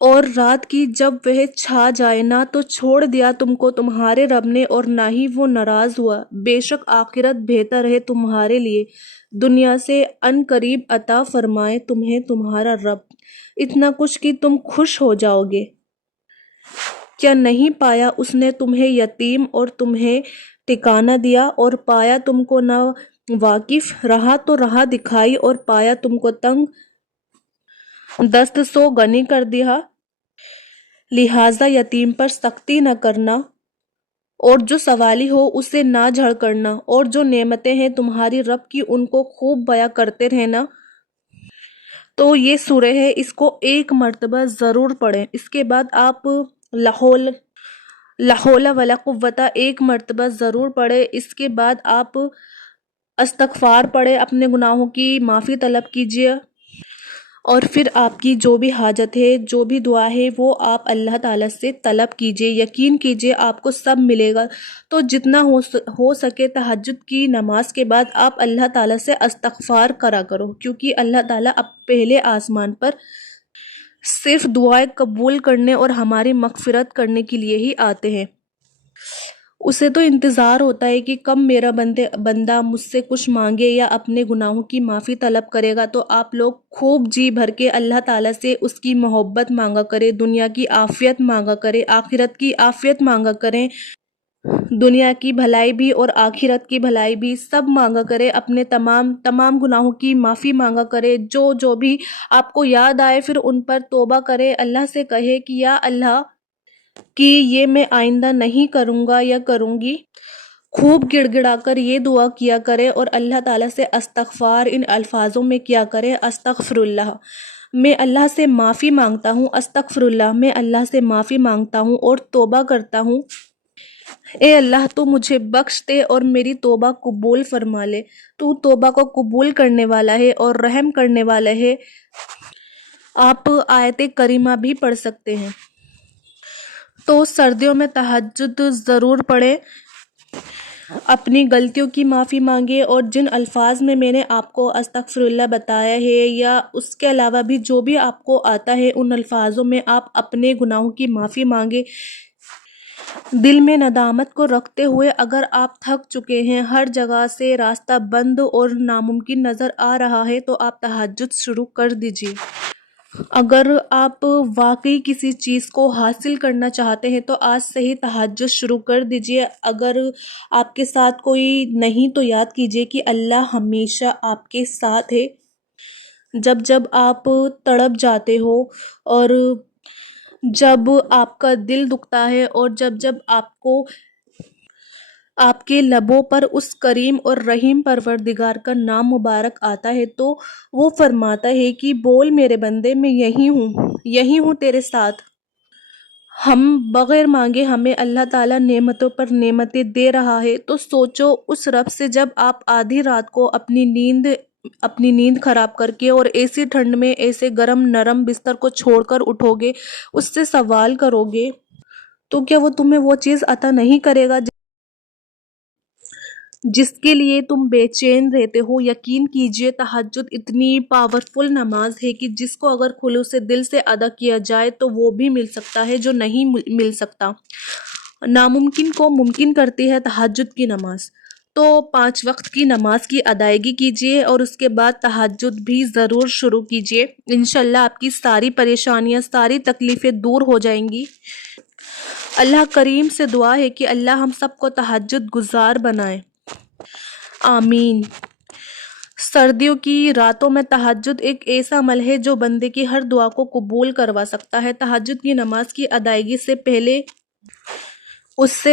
اور رات کی جب وہ چھا جائے نہ تو چھوڑ دیا تم کو تمہارے رب نے اور نہ ہی وہ ناراض ہوا۔ بے شک آخرت بہتر ہے تمہارے لیے، دنیا سے ان قریب عطا فرمائے تمہیں تمہارا رب اتنا کچھ کہ تم خوش ہو جاؤ گے۔ کیا نہیں پایا اس نے تمہیں یتیم اور تمہیں ٹھکانہ دیا، اور پایا تم کو نہ واقف، رہا تو راہ دکھائی، اور پایا تم کو تنگ دست سو غنی کر دیا۔ لہٰذا یتیم پر سختی نہ کرنا، اور جو سوالی ہو اسے نہ جھڑ کرنا، اور جو نعمتیں ہیں تمہاری رب کی ان کو خوب بیاں کرتے رہنا۔ تو یہ سورہ ہے، اس کو ایک مرتبہ ضرور پڑھیں۔ اس کے بعد آپ لا حول ولا قوت ایک مرتبہ ضرور پڑھیں۔ اس کے بعد آپ استغفار پڑھیں، اپنے گناہوں کی معافی طلب کیجیے، اور پھر آپ کی جو بھی حاجت ہے، جو بھی دعا ہے، وہ آپ اللہ تعالیٰ سے طلب کیجیے۔ یقین کیجیے آپ کو سب ملے گا۔ تو جتنا ہو سکے تہجد کی نماز کے بعد آپ اللہ تعالیٰ سے استغفار کرا کرو، کیونکہ اللہ تعالیٰ اب پہلے آسمان پر صرف دعائیں قبول کرنے اور ہماری مغفرت کرنے کے لیے ہی آتے ہیں۔ اسے تو انتظار ہوتا ہے کہ کب میرا بندہ مجھ سے کچھ مانگے یا اپنے گناہوں کی معافی طلب کرے گا۔ تو آپ لوگ خوب جی بھر کے اللہ تعالیٰ سے اس کی محبت مانگا کرے، دنیا کی عافیت مانگا کرے، آخرت کی عافیت مانگا کریں، دنیا کی بھلائی بھی اور آخرت کی بھلائی بھی سب مانگا کرے، اپنے تمام گناہوں کی معافی مانگا کرے۔ جو بھی آپ کو یاد آئے پھر ان پر توبہ کرے، اللہ سے کہے کہ یا اللہ کہ یہ میں آئندہ نہیں کروں گا یا کروں گی۔ خوب گڑ گڑا کر یہ دعا کیا کرے، اور اللہ تعالیٰ سے استغفار ان الفاظوں میں کیا کرے: استغفر اللہ، میں اللہ سے معافی مانگتا ہوں، استغفر اللہ، میں اللہ سے معافی مانگتا ہوں اور توبہ کرتا ہوں۔ اے اللہ تو مجھے بخش دے اور میری توبہ قبول فرما لے، تو توبہ کو قبول کرنے والا ہے اور رحم کرنے والا ہے۔ آپ آیت کریمہ بھی پڑھ سکتے ہیں۔ تو سردیوں میں تہجد ضرور پڑھیں، اپنی غلطیوں کی معافی مانگے، اور جن الفاظ میں نے آپ کو استغفر اللہ بتایا ہے یا اس کے علاوہ بھی جو بھی آپ کو آتا ہے ان الفاظوں میں آپ اپنے گناہوں کی معافی مانگے۔ دل میں ندامت کو رکھتے ہوئے اگر آپ تھک چکے ہیں، ہر جگہ سے راستہ بند اور ناممکن نظر آ رہا ہے، تو آپ تہجد شروع کر دیجیے۔ اگر آپ واقعی کسی چیز کو حاصل کرنا چاہتے ہیں تو آج سے ہی تہجد شروع کر دیجیے۔ اگر آپ کے ساتھ کوئی نہیں تو یاد کیجیے کہ اللہ ہمیشہ آپ کے ساتھ ہے۔ جب آپ تڑپ جاتے ہو، اور جب آپ کا دل دکھتا ہے، اور جب آپ کو آپ کے لبوں پر اس کریم اور رحیم پروردگار کا نام مبارک آتا ہے، تو وہ فرماتا ہے کہ بول میرے بندے، میں یہی ہوں تیرے ساتھ۔ ہم بغیر مانگے ہمیں اللہ تعالیٰ نعمتوں پر نعمتیں دے رہا ہے۔ تو سوچو اس رب سے، جب آپ آدھی رات کو اپنی نیند خراب کر کے اور ایسی ٹھنڈ میں ایسے گرم نرم بستر کو چھوڑ کر اٹھو گے، اس سے سوال کرو گے، تو کیا وہ تمہیں وہ چیز عطا نہیں کرے گا جس کے لیے تم بے چین رہتے ہو؟ یقین کیجیے تہجد اتنی پاورفل نماز ہے کہ جس کو اگر خلوص دل سے ادا کیا جائے تو وہ بھی مل سکتا ہے جو نہیں مل سکتا۔ ناممکن کو ممکن کرتی ہے تہجد کی نماز۔ تو 5 وقت کی نماز کی ادائیگی کیجیے، اور اس کے بعد تہجد بھی ضرور شروع کیجیے۔ انشاءاللہ آپ کی ساری پریشانیاں، ساری تکلیفیں دور ہو جائیں گی۔ اللہ کریم سے دعا ہے کہ اللہ ہم سب کو تہجد گزار بنائے، آمین۔ سردیوں کی راتوں میں تہجد ایک ایسا عمل ہے جو بندے کی ہر دعا کو قبول کروا سکتا ہے۔ تہجد کی نماز کی ادائیگی سے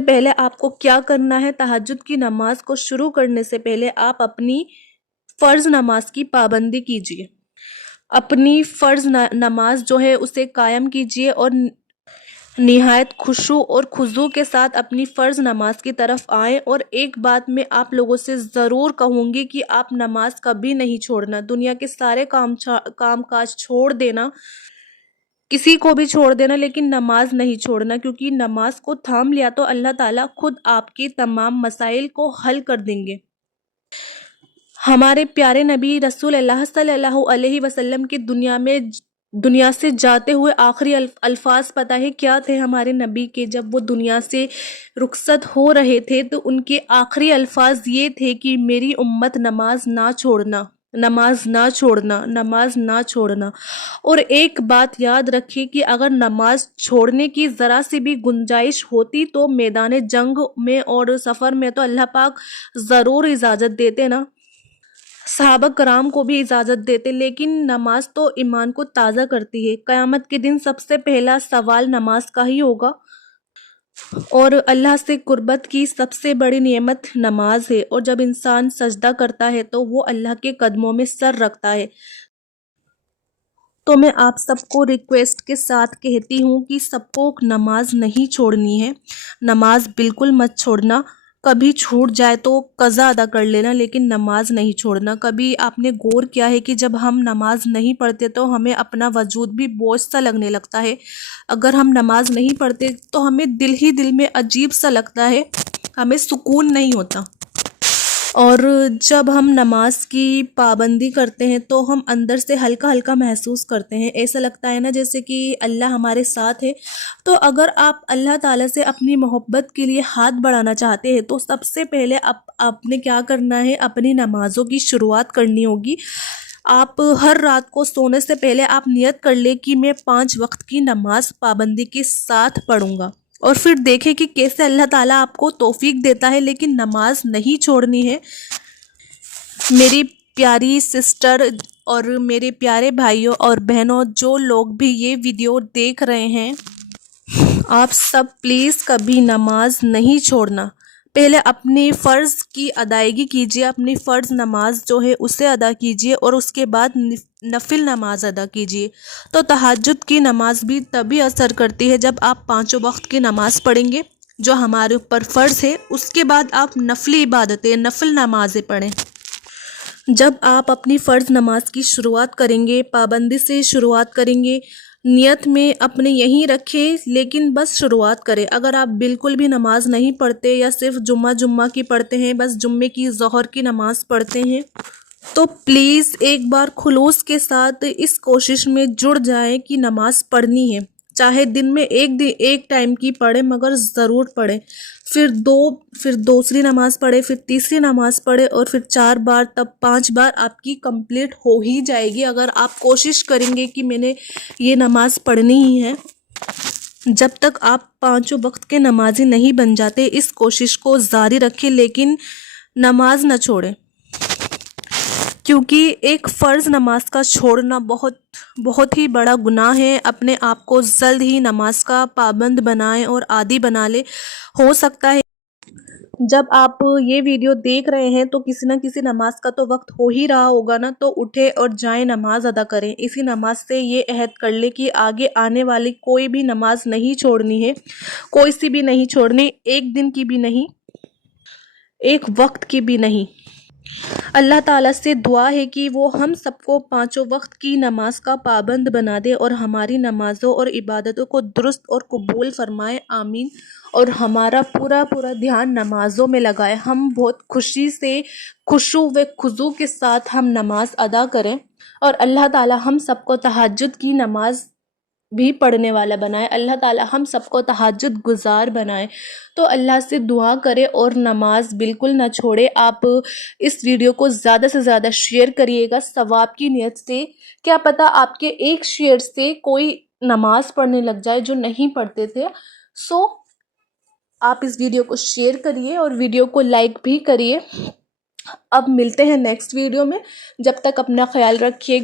پہلے آپ کو کیا کرنا ہے؟ تہجد کی نماز کو شروع کرنے سے پہلے آپ اپنی فرض نماز کی پابندی کیجیے۔ اپنی فرض نماز جو ہے اسے قائم کیجیے، اور نہایت خشوع اور خضوع کے ساتھ اپنی فرض نماز کی طرف آئیں۔ اور ایک بات میں آپ لوگوں سے ضرور کہوں گی کہ آپ نماز کبھی نہیں چھوڑنا، دنیا کے سارے کام کاج چھوڑ دینا، کسی کو بھی چھوڑ دینا، لیکن نماز نہیں چھوڑنا، کیونکہ نماز کو تھام لیا تو اللہ تعالیٰ خود آپ کے تمام مسائل کو حل کر دیں گے۔ ہمارے پیارے نبی رسول اللہ صلی اللہ علیہ وسلم کی دنیا میں دنیا سے جاتے ہوئے آخری الفاظ پتہ ہے کیا تھے ہمارے نبی کے؟ جب وہ دنیا سے رخصت ہو رہے تھے تو ان کے آخری الفاظ یہ تھے کہ میری امت نماز نہ چھوڑنا، نماز نہ چھوڑنا، نماز نہ چھوڑنا۔ اور ایک بات یاد رکھیے کہ اگر نماز چھوڑنے کی ذرا سی بھی گنجائش ہوتی تو میدان جنگ میں اور سفر میں تو اللہ پاک ضرور اجازت دیتے نا، صحابہ کرام کو بھی اجازت دیتے، لیکن نماز تو ایمان کو تازہ کرتی ہے۔ قیامت کے دن سب سے پہلا سوال نماز کا ہی ہوگا، اور اللہ سے قربت کی سب سے بڑی نعمت نماز ہے، اور جب انسان سجدہ کرتا ہے تو وہ اللہ کے قدموں میں سر رکھتا ہے۔ تو میں آپ سب کو ریکویسٹ کے ساتھ کہتی ہوں کہ سب کو نماز نہیں چھوڑنی ہے، نماز بالکل مت چھوڑنا۔ کبھی چھوٹ جائے تو قضا ادا کر لینا، لیکن نماز نہیں چھوڑنا۔ کبھی آپ نے غور کیا ہے کہ جب ہم نماز نہیں پڑھتے تو ہمیں اپنا وجود بھی بوجھ سا لگنے لگتا ہے؟ اگر ہم نماز نہیں پڑھتے تو ہمیں دل ہی دل میں عجیب سا لگتا ہے، ہمیں سکون نہیں ہوتا۔ اور جب ہم نماز کی پابندی کرتے ہیں تو ہم اندر سے ہلکا ہلکا محسوس کرتے ہیں، ایسا لگتا ہے نا جیسے کہ اللہ ہمارے ساتھ ہے۔ تو اگر آپ اللہ تعالیٰ سے اپنی محبت کے لیے ہاتھ بڑھانا چاہتے ہیں تو سب سے پہلے آپ نے کیا کرنا ہے؟ اپنی نمازوں کی شروعات کرنی ہوگی۔ آپ ہر رات کو سونے سے پہلے آپ نیت کر لیں کہ میں 5 وقت کی نماز پابندی کے ساتھ پڑھوں گا، اور پھر دیکھیں کہ کیسے اللہ تعالیٰ آپ کو توفیق دیتا ہے، لیکن نماز نہیں چھوڑنی ہے۔ میری پیاری سسٹر اور میرے پیارے بھائیوں اور بہنوں، جو لوگ بھی یہ ویڈیو دیکھ رہے ہیں، آپ سب پلیز کبھی نماز نہیں چھوڑنا۔ پہلے اپنی فرض کی ادائیگی کیجیے، اپنی فرض نماز جو ہے اسے ادا کیجیے، اور اس کے بعد نفل نماز ادا کیجیے۔ تو تہجد کی نماز بھی تبھی اثر کرتی ہے جب آپ 5 وقت کی نماز پڑھیں گے جو ہمارے اوپر فرض ہے، اس کے بعد آپ نفلی عبادتیں، نفل نمازیں پڑھیں۔ جب آپ اپنی فرض نماز کی شروعات کریں گے، پابندی سے شروعات کریں گے، نیت میں اپنے یہیں رکھیں، لیکن بس شروعات کریں۔ اگر آپ بالکل بھی نماز نہیں پڑھتے یا صرف جمعہ کی پڑھتے ہیں، بس جمعے کی ظہر کی نماز پڑھتے ہیں، تو پلیز ایک بار خلوص کے ساتھ اس کوشش میں جڑ جائیں کہ نماز پڑھنی ہے، چاہے دن میں ایک ٹائم کی پڑھیں، مگر ضرور پڑھیں۔ پھر دوسری نماز پڑھے، پھر تیسری نماز پڑھے، اور پھر 4 بار، تب 5 بار آپ کی کمپلیٹ ہو ہی جائے گی اگر آپ کوشش کریں گے کہ میں نے یہ نماز پڑھنی ہی ہے۔ جب تک آپ 5 وقت کے نمازی نہیں بن جاتے، اس کوشش کو جاری رکھیں، لیکن نماز نہ چھوڑیں، کیونکہ ایک فرض نماز کا چھوڑنا بہت ہی بڑا گناہ ہے۔ اپنے آپ کو جلد ہی نماز کا پابند بنائیں اور عادی بنا لیں۔ ہو سکتا ہے جب آپ یہ ویڈیو دیکھ رہے ہیں تو کسی نہ کسی نماز کا تو وقت ہو ہی رہا ہوگا نا، تو اٹھے اور جائیں نماز ادا کریں۔ اسی نماز سے یہ عہد کر لیں کہ آگے آنے والی کوئی بھی نماز نہیں چھوڑنی ہے، کوئی سی بھی نہیں چھوڑنی، ایک دن کی بھی نہیں، ایک وقت کی بھی نہیں۔ اللہ تعالیٰ سے دعا ہے کہ وہ ہم سب کو 5 وقت کی نماز کا پابند بنا دے اور ہماری نمازوں اور عبادتوں کو درست اور قبول فرمائے، آمین۔ اور ہمارا پورا دھیان نمازوں میں لگائے، ہم بہت خوشی سے، خشوع و خضوع کے ساتھ ہم نماز ادا کریں، اور اللہ تعالیٰ ہم سب کو تہجد کی نماز بھی پڑھنے والا بنائے، اللہ تعالیٰ ہم سب کو تہجد گزار بنائے۔ تو اللہ سے دعا کرے اور نماز بالکل نہ چھوڑے۔ آپ اس ویڈیو کو زیادہ سے زیادہ شیئر کریے گا ثواب کی نیت سے، کیا پتہ آپ کے ایک شیئر سے کوئی نماز پڑھنے لگ جائے جو نہیں پڑھتے تھے۔ سو آپ اس ویڈیو کو شیئر کریے اور ویڈیو کو لائک بھی کریے۔ اب ملتے ہیں نیکسٹ ویڈیو میں، جب تک اپنا خیال رکھیے گا۔